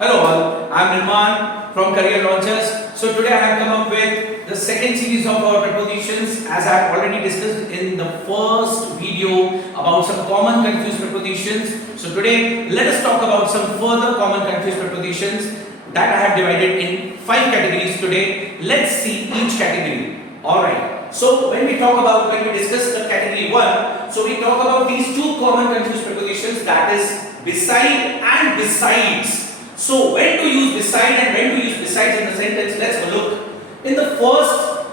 Hello all, I am Rilman from Career Launchers. So today I have come up with the second series of our prepositions, as I have already discussed in the first video about some common confused prepositions. So today let us talk about some further common confused prepositions that I have divided in 5 categories today. Let's see each category. Alright, so when we discuss the category 1, so we talk about these two common confused prepositions, that is beside and besides. So when to use beside and when to use besides in the sentence, let's have a look. In the first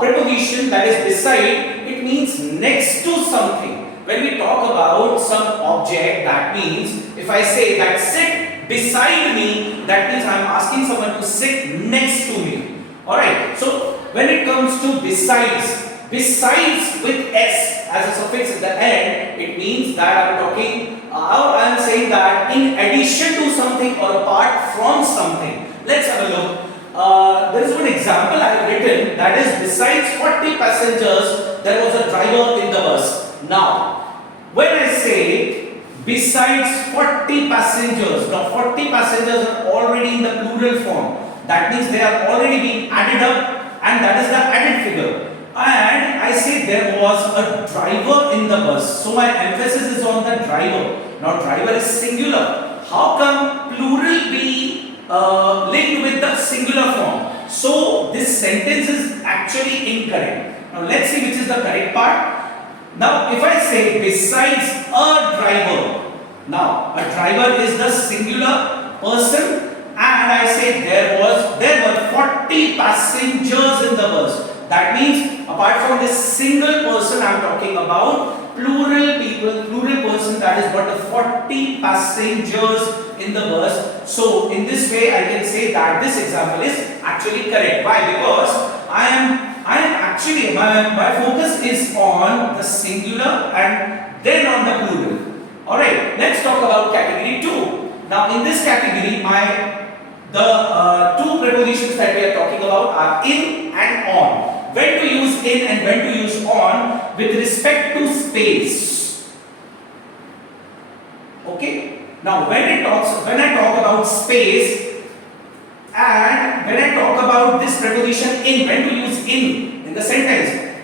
preposition, that is beside, it means next to something. When we talk about some object, that means if I say that sit beside me, that means I am asking someone to sit next to me. Alright, so when it comes to besides with s as a suffix at the end, it means that I am saying that in addition to something or apart from something. Let's have a look. There is one example I have written, that is besides 40 passengers, there was a driver in the bus. Now, when I say besides 40 passengers, now 40 passengers are already in the plural form. That means they are already being added up, and that is the added figure. And I say there was a driver in the bus. So my emphasis is on the driver. Now driver is singular. How come plural be linked with the singular form? So this sentence is actually incorrect. Now let's see which is the correct part. Now if I say besides a driver, now a driver is the singular person, and I say there were 40 passengers in the bus. That means apart from this single person, I am talking about plural people, plural person, that is what the 40 passengers in the bus. So in this way I can say that this example is actually correct. Why? Because I am actually, my focus is on the singular and then on the plural. Alright, let's talk about category 2. Now in this category, the two prepositions that we are talking about are in and on. When to use in and when to use on with respect to space. Okay. Now when I talk about space and when I talk about this preposition in, when to use in the sentence.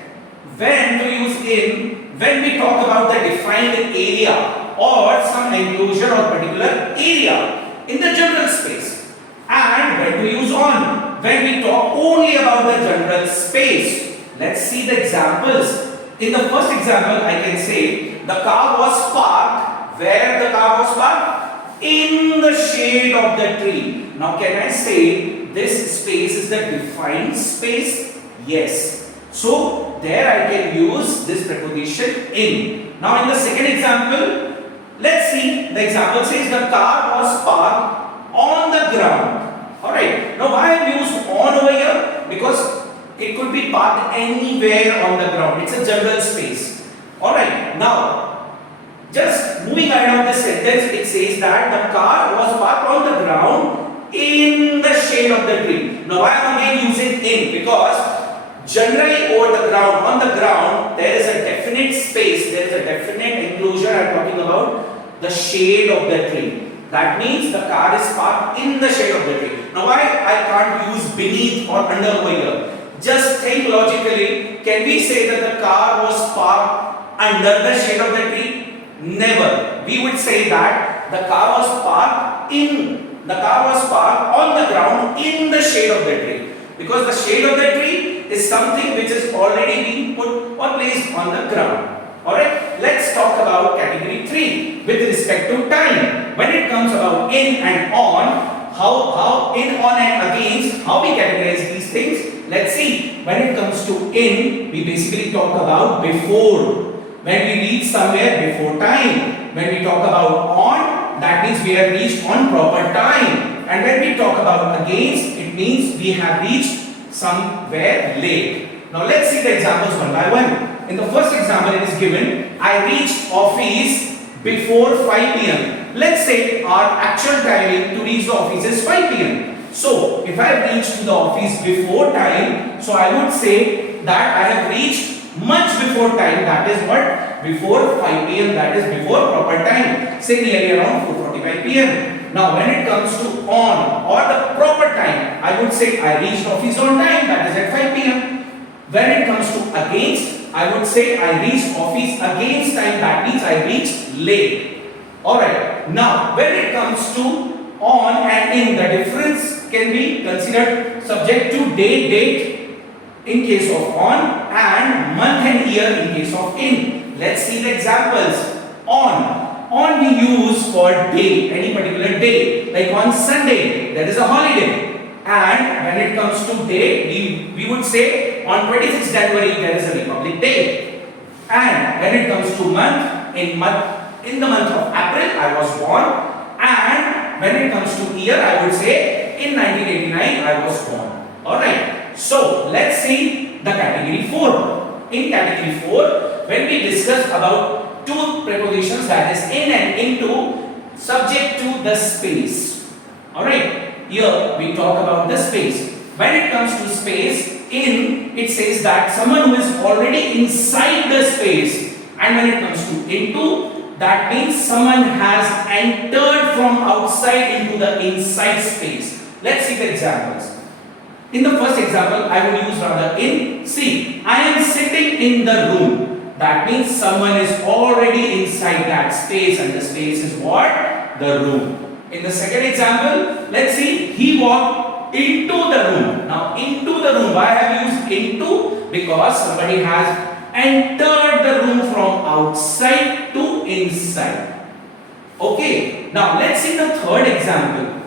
When to use in when we talk about the defined area or some enclosure or particular area in the general space. And when to use on when we talk only about the general space. Let's see the examples. In the first example, I can say the car was parked. Where the car was parked? In the shade of the tree. Now can I say this space is the defined space? Yes. So there I can use this preposition in. Now in the second example, let's see. The example says the car was parked on the ground. Alright, now why I have used on over here? Because it could be parked anywhere on the ground. It's a general space. Alright, now just moving ahead on this sentence, it says that the car was parked on the ground in the shade of the tree. Now why am I again using in? Because generally over the ground, on the ground, there is a definite space, there is a definite enclosure. I am talking about the shade of the tree. That means the car is parked in the shade of the tree. Now why I can't use beneath or under over here? Just think logically. Can we say that the car was parked under the shade of the tree? Never. We would say that the car was parked on the ground in the shade of the tree. Because the shade of the tree is something which is already being put or placed on the ground. Alright, let's talk about category 3 with respect to time. When it comes about in and on, how in, on and against, how we categorize these things. Let's see. When it comes to in, we basically talk about before. When we reach somewhere before time. When we talk about on, that means we have reached on proper time. And when we talk about against, it means we have reached somewhere late. Now let's see the examples one by one. In the first example, it is given, I reached office before 5 p.m. Let's say our actual timing to reach the office is 5 p.m. So if I reach to the office before time, so I would say that I have reached much before time. That is what? Before 5 p.m. That is before proper time. Say nearly around 4:45 p.m. Now when it comes to on or the proper time, I would say I reached office on time, that is at 5 p.m. When it comes to against, I would say I reached office against time, that means I reached late. Alright, now when it comes to on and in, the difference can be considered subject to date in case of on and month and year in case of in. Let's see the examples. On we use for day, any particular day, like on Sunday, that is a holiday. And when it comes to day, we would say on 26th January there is a Republic Day. And when it comes to month, in the month of April I was born. And when it comes to year, I would say in 1989 I was born. Alright, so let's see the category 4. In category 4, when we discuss about two prepositions, that is in and into, subject to the space. Alright, here we talk about the space. When it comes to space, in, it says that someone who is already inside the space. And when it comes to into, that means someone has entered from outside into the inside space. Let's see the examples. In the first example, I would use rather in. See, I am sitting in the room. That means someone is already inside that space, and the space is what? The room. In the second example, let's see, he walked into the room. Now, into the room, why I have used into? Because somebody has entered the room from outside to inside. Okay, now let's see the third example.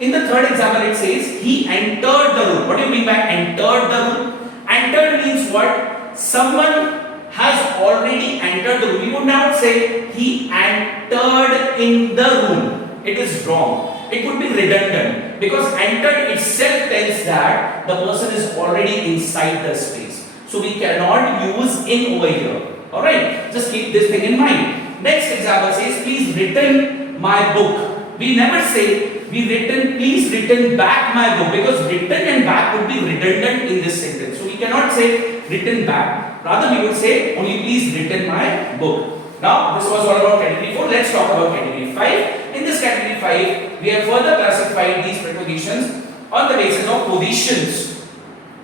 In the third example, it says he entered the room. What do you mean by entered the room? Entered means what? Someone has already entered the room. We would not say he entered in the room. It is wrong. It would be redundant because entered itself tells that the person is already inside the space. So we cannot use in over here. Alright, just keep this thing in mind. Next example says, please return my book. We never say, please return back my book, because return and back would be redundant in this sentence. So we cannot say return back. Rather we would say only please return my book. Now this was all about category 4. Let's talk about category 5. In this category 5, we have further classified these prepositions on the basis of positions.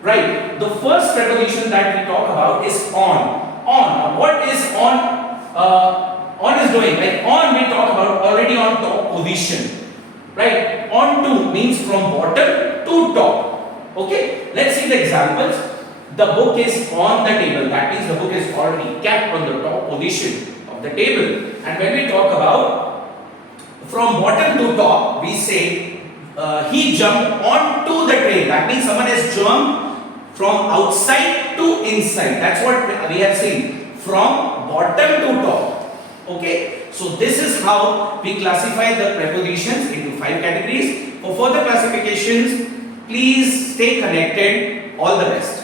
Right. The first preposition that we talk about is on. On. What is on? On is doing. Like on we talk about already on top position. Right. On to means from bottom to top. Okay. Let's see the examples. The book is on the table. That means the book is already kept on the top position of the table. And when we talk about from bottom to top, we say he jumped onto the train. That means someone has jumped from outside to inside. That's what we have seen. From bottom to top. Okay. So this is how we classify the prepositions into 5 categories. For further classifications, please stay connected. All the best.